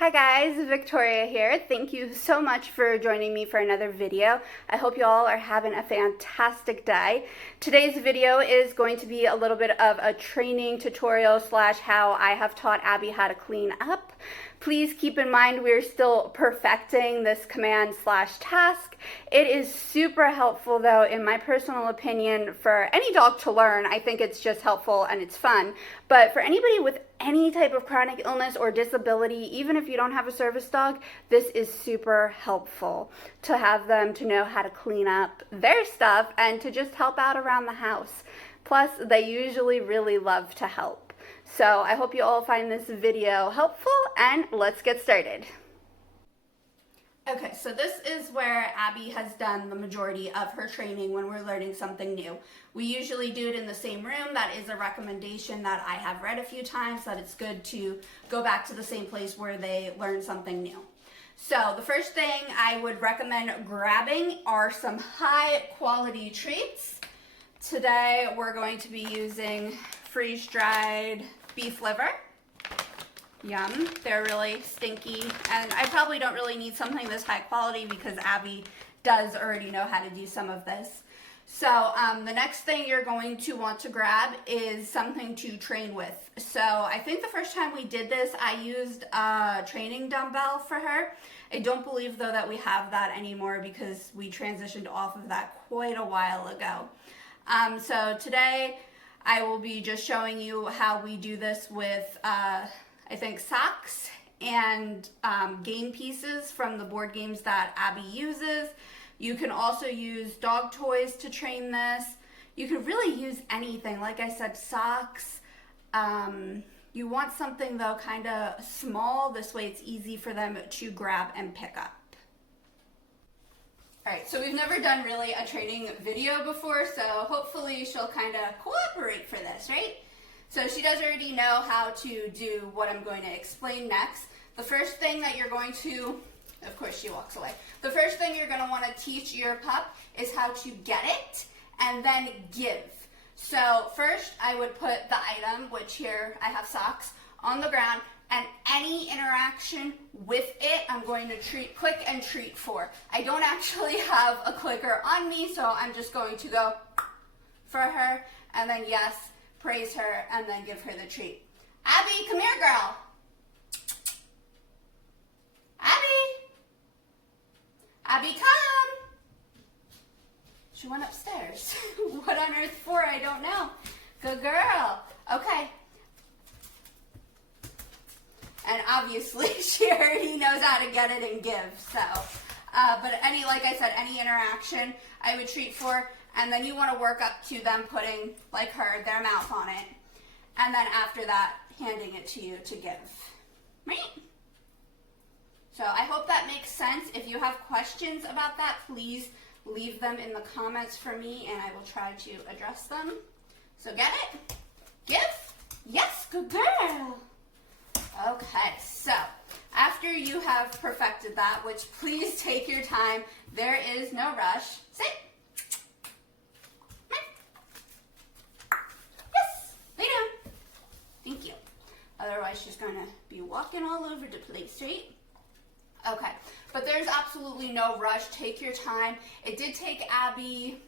Hi guys, Victoria here. Thank you so much for joining me for another video. I hope you all are having a fantastic day. Today's video is going to be a little bit of a training tutorial slash how I have taught Abby how to clean up. Please keep in mind we're still perfecting this command slash task. It is super helpful though, in my personal opinion, for any dog to learn. I think it's just helpful and it's fun. But for anybody with any type of chronic illness or disability, even if you don't have a service dog, this is super helpful to have them to know how to clean up their stuff and to just help out around the house. Plus, they usually really love to help. So I hope you all find this video helpful, and let's get started. Okay, so this is where Abby has done the majority of her training when we're learning something new. We usually do it in the same room. That is a recommendation that I have read a few times, that it's good to go back to the same place where they learn something new. So the first thing I would recommend grabbing are some high quality treats. Today we're going to be using freeze-dried beef liver. Yum. They're really stinky, and I probably don't really need something this high quality because Abby does already know how to do some of this. So the next thing you're going to want to grab is something to train with. So I think the first time we did this, I used a training dumbbell for her. I don't believe though that we have that anymore because we transitioned off of that quite a while ago. So today I will be just showing you how we do this with I think socks and game pieces from the board games that Abby uses. You can also use dog toys to train this. You could really use anything. Like I said, socks. You want something though kind of small. This way it's easy for them to grab and pick up. Alright, so we've never done really a training video before, so hopefully she'll kind of cooperate for this, right? So she does already know how to do what I'm going to explain next. The first thing that you're going to, of course she walks away. The first thing you're going to want to teach your pup is how to get it and then give. So first I would put the item, which here I have socks, on the ground, and any interaction with it I'm going to click and treat for. I don't actually have a clicker on me, so I'm just going to go for her, and then yes, praise her, and then give her the treat. Abby, come here, girl. Abby. Abby, come. She went upstairs. What on earth for? I don't know. Good girl. Okay. And obviously she already knows how to get it and give. So, but like I said, any interaction I would treat for. And then you want to work up to them putting, like her, their mouth on it. And then after that, handing it to you to give. Right? So I hope that makes sense. If you have questions about that, please leave them in the comments for me and I will try to address them. So get it? Give? Yes, good girl. Okay, so after you have perfected that, which please take your time, there is no rush. Sit. Thank you. Otherwise, she's going to be walking all over the place, right? Okay, but there's absolutely no rush. Take your time. It did take Abby,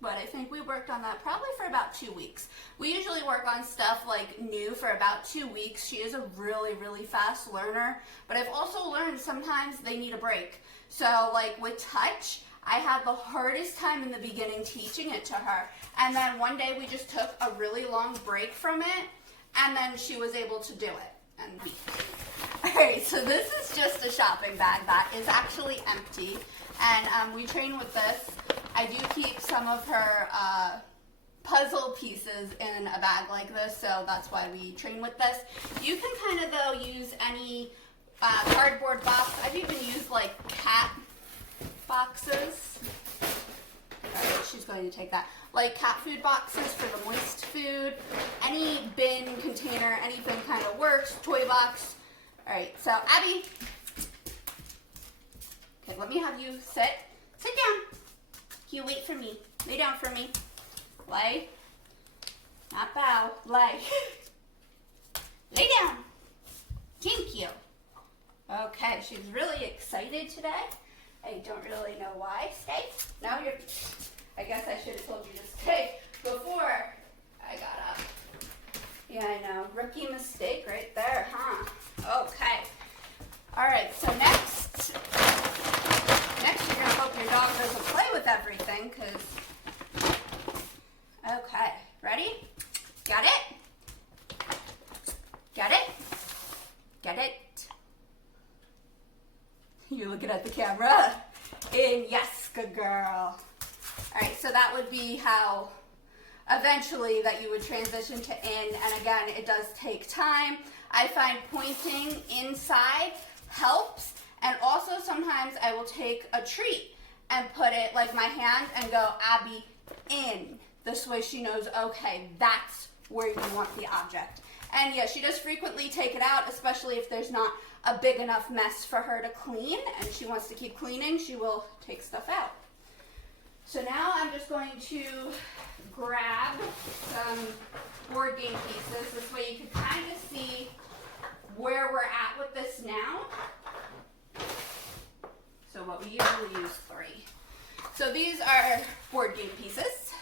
but I think we worked on that probably for about 2 weeks. We usually work on stuff like new for about 2 weeks. She is a really, really fast learner, but I've also learned sometimes they need a break. So like with touch, I had the hardest time in the beginning teaching it to her. And then one day we just took a really long break from it, and then she was able to do it. And we. Alright, so this is just a shopping bag that is actually empty. And we train with this. I do keep some of her puzzle pieces in a bag like this, so that's why we train with this. You can kind of, though, use any cardboard box. I've even used, like, cat boxes. Alright, she's going to take that. Like cat food boxes for the moist food. Any bin, container, anything kind of works. Toy box. Alright, so Abby. Okay, let me have you sit. Sit down. You wait for me. Lay down for me. Lay. Not bow. Lay. Lay down. Thank you. Okay, she's really excited today. I don't really know why. Stay. Now you're, I guess I should have told you to stay before I got up. Yeah, I know. Rookie mistake right there, huh? Okay. All right, so next you're gonna hope your dog doesn't play with everything, because, okay, ready? Got it? Got it? Get it? You're looking at the camera. In, yes, good girl. All right, so that would be how eventually that you would transition to in, and again, it does take time. I find pointing inside helps, and also sometimes I will take a treat and put it like my hand and go, Abby, in. This way she knows, okay, that's where you want the object. And yeah, she does frequently take it out, especially if there's not a big enough mess for her to clean and she wants to keep cleaning, she will take stuff out. So now I'm just going to grab some board game pieces. This way you can kind of see where we're at with this now. So what we usually use 3. So these are board game pieces.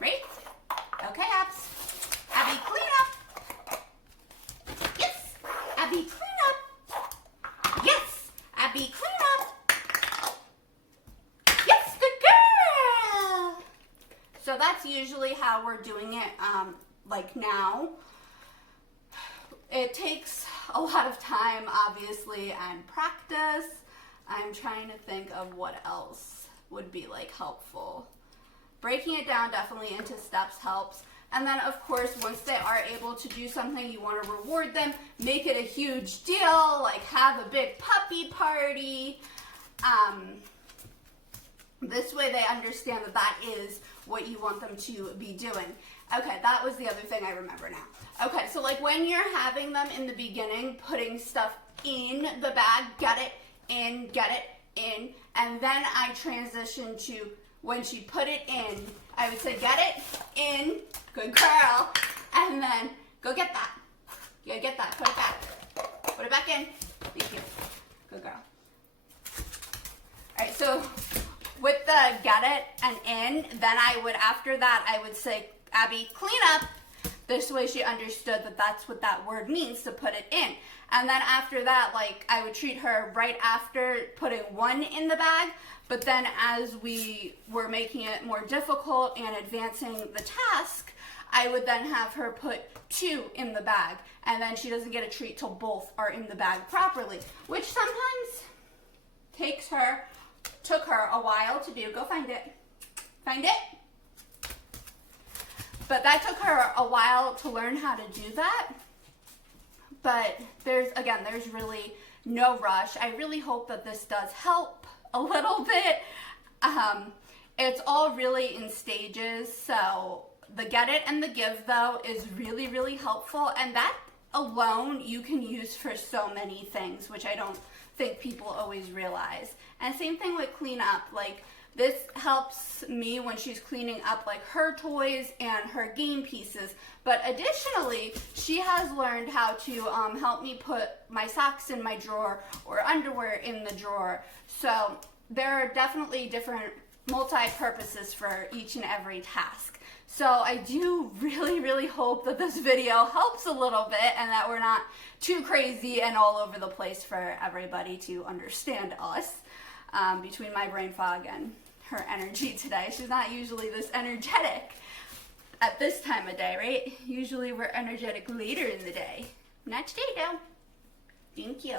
Right? Okay, Abs. Abby, clean up. Yes. Abby, clean up. Yes. Abby, clean up. Yes, good girl. So that's usually how we're doing it, like now. It takes a lot of time, obviously, and practice. I'm trying to think of what else would be like helpful. Breaking it down definitely into steps helps. And then, of course, once they are able to do something, you want to reward them, make it a huge deal, like have a big puppy party. This way they understand that that is what you want them to be doing. Okay, that was the other thing I remember now. Okay, so like when you're having them in the beginning, putting stuff in the bag, get it in, and then I transition to when she put it in, I would say, get it in, good girl, and then go get that. Yeah, get that, put it back. Put it back in. Thank you. Good girl. All right, so with the get it and in, then I would, after that, I would say, Abby, clean up. This way she understood that that's what that word means, to put it in. And then after that, like, I would treat her right after putting 1 in the bag, but then as we were making it more difficult and advancing the task, I would then have her put 2 in the bag, and then she doesn't get a treat till both are in the bag properly, which sometimes took her a while to do. Go find it. Find it? But that took her a while to learn how to do that. But there's really no rush. I really hope that this does help a little bit. It's all really in stages. So the get it and the give, though, is really, really helpful. And that alone you can use for so many things, which I don't think people always realize. And same thing with clean up. Like, this helps me when she's cleaning up like her toys and her game pieces. But additionally, she has learned how to help me put my socks in my drawer or underwear in the drawer. So there are definitely different multi-purposes for each and every task. So I do really, really hope that this video helps a little bit and that we're not too crazy and all over the place for everybody to understand us. Between my brain fog and her energy today. She's not usually this energetic at this time of day, right? Usually we're energetic later in the day. Not today, though. Thank you.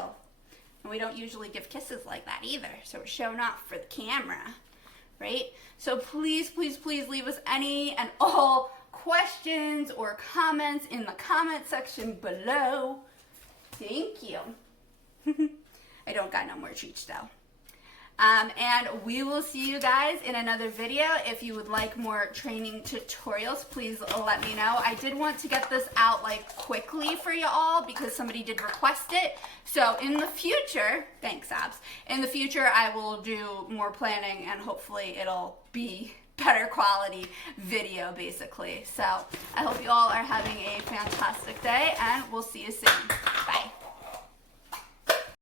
And we don't usually give kisses like that either, so we're showing off for the camera, right? So please, please, please leave us any and all questions or comments in the comment section below. Thank you. I don't got no more treats, though. And we will see you guys in another video. If you would like more training tutorials, please let me know. I did want to get this out like quickly for you all because somebody did request it. So in the future, thanks Abs, in the future I will do more planning and hopefully it'll be better quality video basically. So I hope you all are having a fantastic day, and we'll see you soon.